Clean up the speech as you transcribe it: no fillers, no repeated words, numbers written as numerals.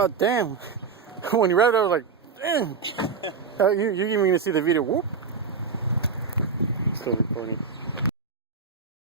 God damn. When he revved, I was like, damn. You're even gonna see the video. Whoop. Still recording.